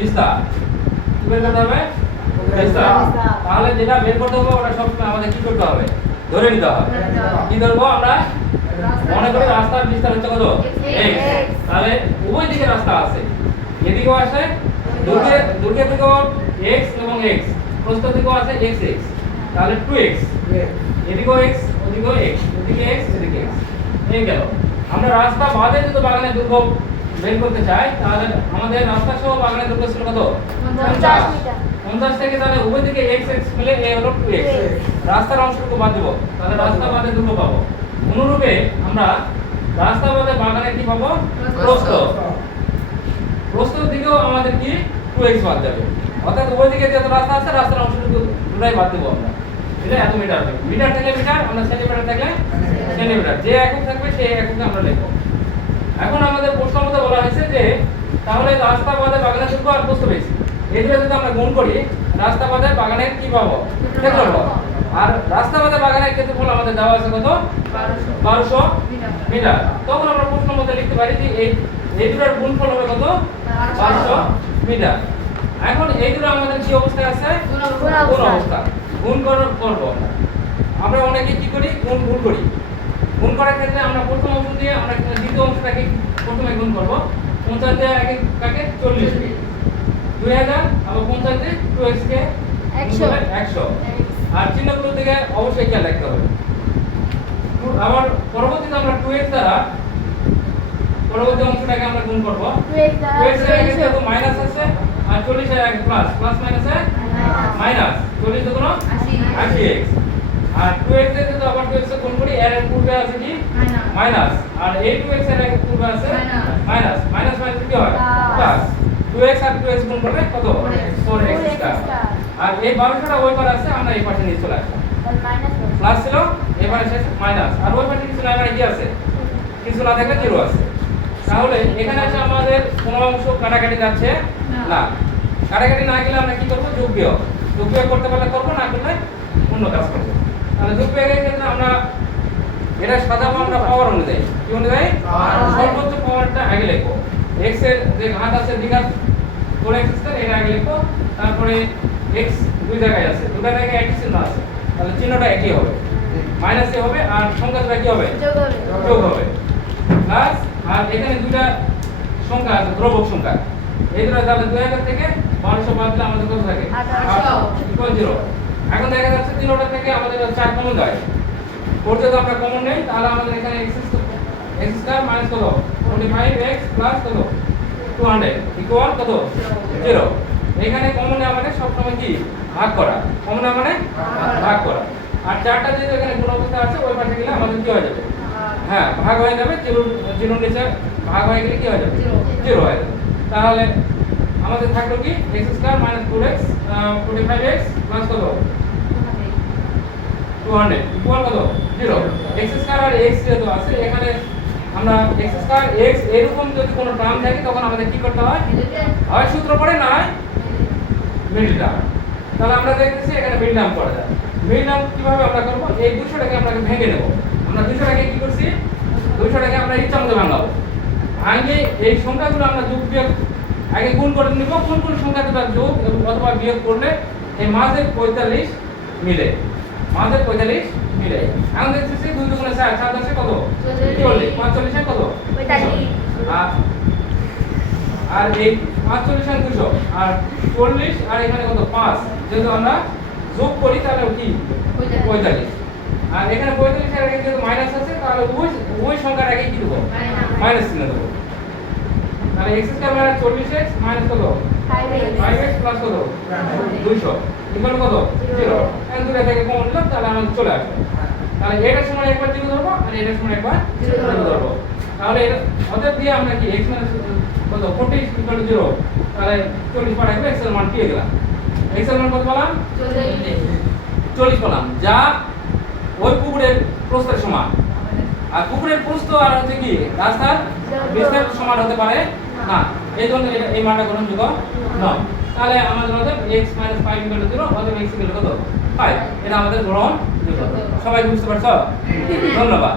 বিস্তার কি বের করতে হবে বিস্তার তাহলে যেটা বের করতে হবে ওটা সবসময় আমাদের কি করতে হবে ধরে নিতে হবে কি ধরবো আমরা মনে করি রাস্তার বিস্তার হচ্ছে কত x তাহলে উভয় দিকে রাস্তা আছে এদিকেও আছে দৈর্ঘ্যের দিকেও x এবং x প্রস্থের দিকেও আছে x x তাহলে 2x এদিকেও x ওদিকেও x এদিকে x এদিকে x এই গেল আমরা রাস্তা বাদে যদি বাগানের দৈর্ঘ্য বের করতে চাই তাহলে আমাদের রাস্তা সহ বাগানের দৈর্ঘ্য ছিল কত 50 মিটার 50 থেকে তাহলে উভয় দিকে x x মিলে a হলো 2x রাস্তার অংশটুকু বাদ দেব তাহলে রাস্তা বাদে দৈর্ঘ্য পাবো অনুরূপে আমরা রাস্তা বাদে বাগানে কি পাবো প্রস্থের দিকেও আমাদের কি 2x বাদ যাবে অর্থাৎ উভয় দিকে যত রাস্তা আছে রাস্তার অংশটুকু দুটাই বাদ দেব আমরা এটা এত মিটার হবে মিটার থাকলে মিটার আমরা সেন্টিমিটার থাকলে সেন্টিমিটার যে একক থাকবে সেই এককে আমরা লিখব এখন আমাদের প্রশ্ন মতে বলা হয়েছে যে তাহলে রাস্তা বাদে বাগানের দৈর্ঘ্য আর প্রস্থ বেশি এই দুটো যদি আমরা গুণ করি রাস্তা বাদে বাগানের কি পাবো ক্ষেত্রফল আর রাস্তা বাদে বাগানের ক্ষেত্রফল আমাদের দেওয়া আছে কত 1200 মিটার তখন আমরা প্রশ্ন মতে লিখতে পারি যে এই দুটোর গুণফল হবে কত 1200 মিটার এখন এই দুটো আমাদের কি অবস্থায় আছে গুণ অবস্থা গুণ করব আমরা অনেকে কি করি গুণ করি গুণ করার ক্ষেত্রে আমরা প্রথম অংশ দিয়ে আমরা দ্বিতীয় অংশটাকে প্রথমে গুণ করব 50 দিয়ে আগে কাকে 40 দিয়ে 2000 আবার 50 দিয়ে 2x কে 100 আর চিহ্নগুলোর দিকে অবশ্যই খেয়াল রাখতে হবে আবার পরবর্তীতে আমরা 2x দ্বারা পরবর্তী অংশটাকে আমরা গুণ করব 2x এর আগে যেহেতু মাইনাস আছে আর 40 এর আগে প্লাস মাইনাসে মাইনাস 40 তো কোনো 80x আর 2x এর যদি আবার 2x এর গুণ করি এর পূর্বে আছে কি মাইনাস আর এই 2x এর আগে পূর্বে আছে মাইনাস মাইনাস কি হয় প্লাস 2x আর 2x গুণ করলে কত 4x স্কয়ার আর এই 1200টা ওই পারে আছে আমরা এই পাশে নিয়ে চলে আসলাম প্লাস ছিল এবারে শেষ মাইনাস আর ওই পাশে কিছু না এখানে কি আছে কিছু না থাকলে জিরো আছে তাহলে এখানে আছে আমাদের কোন অংশ কাটাকাটি যাচ্ছে না কাটাকাটি না গেলে আমরা কি করব যোগ বিয়োগ করতে পারলে করব না করলে অন্য কাজ করব তাহলে যোগ বিয়োগের ক্ষেত্রে আমরা এটা সাজাবো আমরা পাওয়ার অনুযায়ী কি অনুযায়ী সর্বোচ্চ পাওয়ারটা আগে লিখবো x এর যে ঘাত আছে দ্বিঘাত 4x স্কয়ার এটা আগে লিখবো তারপরে x দুই জায়গায় আছে দুটো জায়গায় একই চিহ্ন আছে তাহলে চিহ্নটা একই হবে মাইনাস হবে আর সংখ্যাটা কি হবে যোগ হবে প্লাস আর এখানে দুটো সংখ্যা আছে ধ্রুবক সংখ্যা এই দুটো তাহলে 2000 থেকে 1200 বাদ দিলে আমাদের কত থাকে 800 এখন দেখা যাচ্ছে তিনটা থেকে আমাদের 4 কমন যায় করতে তো আমরা কমন নেই তাহলে আমাদের এখানে x স্কয়ার মাইনাস কত 45x প্লাস কত 200 ইকুয়াল কত 0 এখানে কমনে আমাদের সব সময় কি ভাগ করা কমনে মানে ভাগ করা আর চারটা যেহেতু এখানে গুণ অবস্থা আছে ওই পাশে গেলে আমাদের কি হয়ে যাবে হ্যাঁ ভাগ হয়ে যাবে 0 নিচে ভাগ হয়ে গেলে কি হয়ে যাবে 0 হয়ে যাবে তাহলে আমাদের থাকলো কি x square minus 4x 45x plus কত 200 ইকুয়াল কত 0 x স্কয়ার আর x যেহেতু আছে এখানে আমরা x স্কয়ার x এরকম যদি কোনো টার্ম থাকে তখন আমাদের কি করতে হয় হয় সূত্র পড়ে না হয় মিডল টার্ম তাহলে আমরা দেখতেছি এখানে মিডল টার্ম করা যায় মিডল টার্ম কিভাবে আমরা করব এই 200টাকে আমরা ভেঙে নেব আমরা 200টাকে কি করছি 200টাকে আমরা ইচ্ছা মতো ভাঙাবো ভাঙে এই সংখ্যাগুলো আমরা যোগ বিয়োগ আগে গুণ করে নিব কোন সংখ্যাটা যোগ অথবা বিয়োগ করলে এই মাঝে 45 মিলে মাঝে 45 মিলে এখন দেখতেছি 2 দুগুণে 4 4 10 কত 40 45 এ কত 45 আর এই 45 আর 200 আর 40 আর এখানে কত 5 যেহেতু আমরা যোগ করি তাহলে কি 45 আর এখানে 45 এর আগে যেহেতু মাইনাস আছে তাহলে ওই সংখ্যার আগে কি দেব মাইনাস চিহ্ন দেব তাহলে x স্কয়ার মানে 40x মাইনাস কত 5x প্লাস কত 200 ইকুয়াল কত 0 এখন দুটো থেকে কমন নিলাম তাহলে আমাদের চলে আসবে তাহলে এটার সময় একবার 0 ধরবো আর এটার সময় একবার 0 ধরবো তাহলে এটা অতএব দিয়ে আমরা কি x মানে কত 40 ইকুয়াল 0 তাহলে 40 পার x এর মান পেয়ে গেলাম x এর মান কত পেলাম 40 পেলাম যা ওই পুকুরের প্রস্থের সমান আর পুকুরের প্রস্থ আর হচ্ছে কি রাস্তার বিস্তার সমান হতে পারে না এই জন্য এই মানটা গ্রহণযোগ্য নয় তাহলে আমাদের মধ্যে x 5 0 অথবা x কত 5 এটা আমাদের গ্রহণযোগ্য সবাই বুঝতে পারছো ধন্যবাদ।